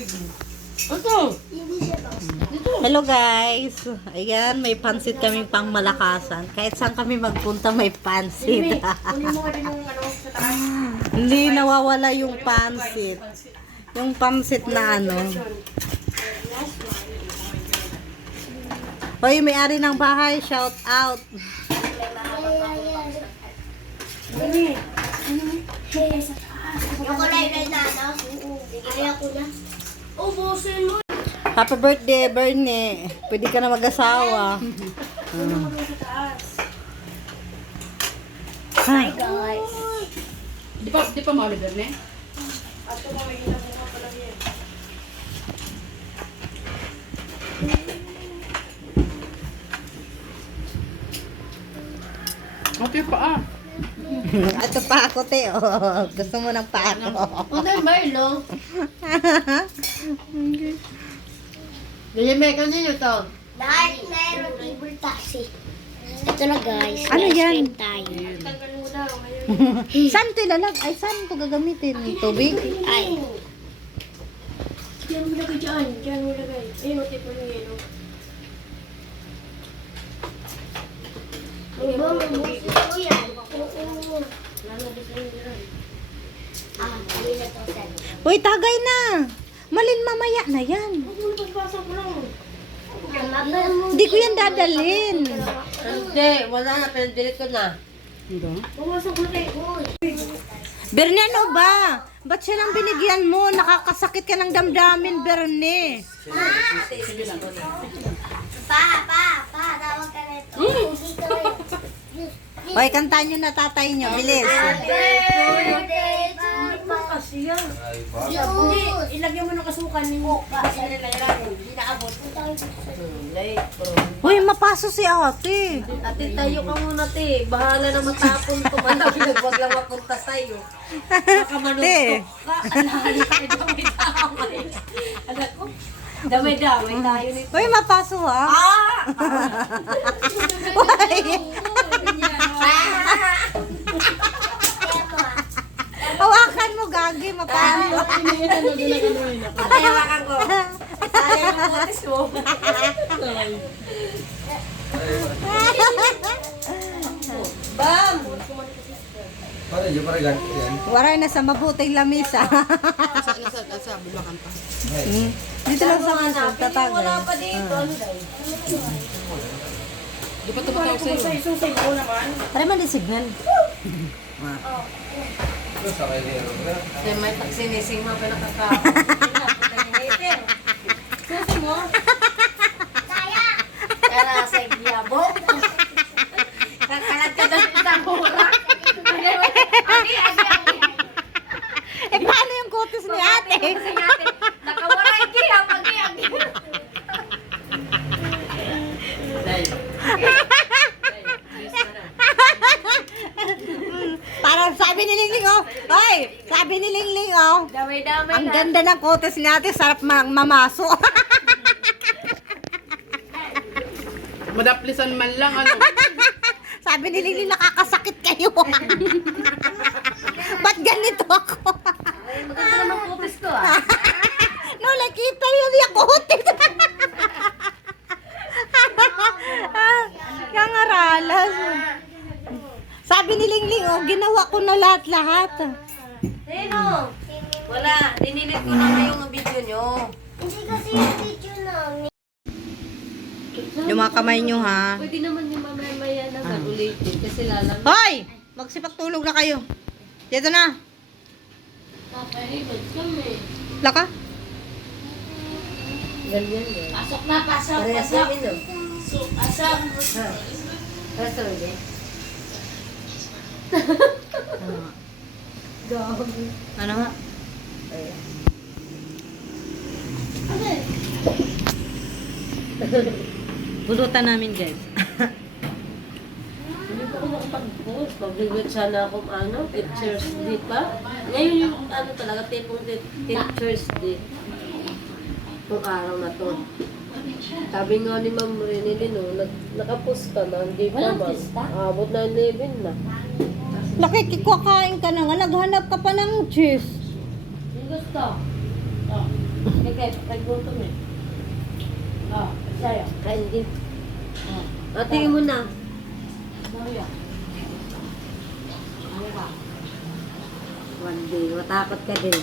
Ito. Hello guys. Ayan, may pansit kaming pang malakasan. Kahit saan kami magpunta may pansit. Kunin mo din yung ano sa taas. Hindi nawawala yung pansit. Yung pansit na ano. Hoy, may-ari ng bahay, shout out. Yung kulay red na ano, ayaw ko na. Ubusin mo. Happy birthday, Bernie. Pwede ka na mag-asawa. Hi guys. Di pa ma-order na eh? Okay pa ah. Ito pa ako, te. Oh, gusto mo ng pa ako. Okay, Marlo. Ganyan may kanino to? Dahil mayroon table taxi. Ito na guys. Ano yan? Tayo. Saan ito ilalag? Ay, saan ito gagamitin? Tubig? Ay. Diyan mo lagay dyan. Diyan mo lagay. Ayun, o, tipo ng yelo. Mabusin ko yan. Oo. Ah, hindi na to sen. Uy, tagay na. Malin mamaya na yan. Hindi ko yan dadalhin. Hindi, wala na. Pero-delete ko na. Bernie, ano ba? Ba't siya lang binigyan mo? Nakakasakit ka ng damdamin, Bernie. Pa, tawag ka na ito. Hoy, kantahan nyo na tatay nyo. Bilis. Birthday to you. Ilagyan mo ng kasukan mo. Kasi nilalayan. Hindi naabot. Hoy, mapaso si ate. Ate, tayo ka muna, te. Bahala na matapon to. Wag lang mapunta sa'yo. Baka Te. manustok ka. Alala ka, damay-damay. Anak ko, damay-damay tayo nito. Hoy, mapaso ha. Hoy. Hawakan mo, gagi. Mapaso. Ate, hawakan ko. Sayang ang potis mo. Bam! Paano yung parang ganito yan? Waray na sa mabuting lamisa. Sa bulakan pa. Dito lang sa mga Wala tatagay. pa dito. Ano daw? Di pa tumatawag sa'yo. Pare man din signal. Ito sa kayo nero. Kasi may sinising mo pa nakakapo. Susi mo? Kaya sa igyabo. Kakalat ka doon sa isang burak. Eh, paano yung kutis ni ate? Nakawaray kaya mag-iag. Parang sabi ni Lingling, oh. Hoy, sabi ni Lingling, oh. Damay-damay Ang lang. ganda ng kutis ni ate, sarap mamaso. Madaplisan man lang ano. Sabi ni Lingling, nakakasakit kayo. Ba't ganito ako? Ay, maganda naman kupis ko ah. No, nakita yun yung kutis. Yung aralas. Sabi ni Lingling, oh, ginawa ko na lahat-lahat. Sino? Wala. Dinilit ko na yung video nyo. Hindi kasi yung video namin. Yung mga kamay nyo, ha? Pwede naman yung mamaya naman ulitin kasi lalang. Hoy! Magsipagtulog na kayo. Dito na. Nakahibad kami. Laka. Ganyan yun. Pasok na, pasok. Parehas namin no? Pasok. Parehas namin eh. Ano nga? Pulutan namin, guys. Hindi ko nakapag-post. Mag-regret sana akong ano, Teacher's Day pa. Ngayon yung ano talaga, tipong Teacher's Day. Itong araw na to. Sabi nga ni Ma'am Renilyn, no, nakapost ka na, hindi pa man. Abot na 11 na. Nakikikain ka na nga, naghanap ka pa ng cheese. Yung gusto. Oh. Sige, paggutom eh. Oh, sa'yo. Kain din. Oh, Tingin mo na. Maria. Ano ka? One day, matakot ka din.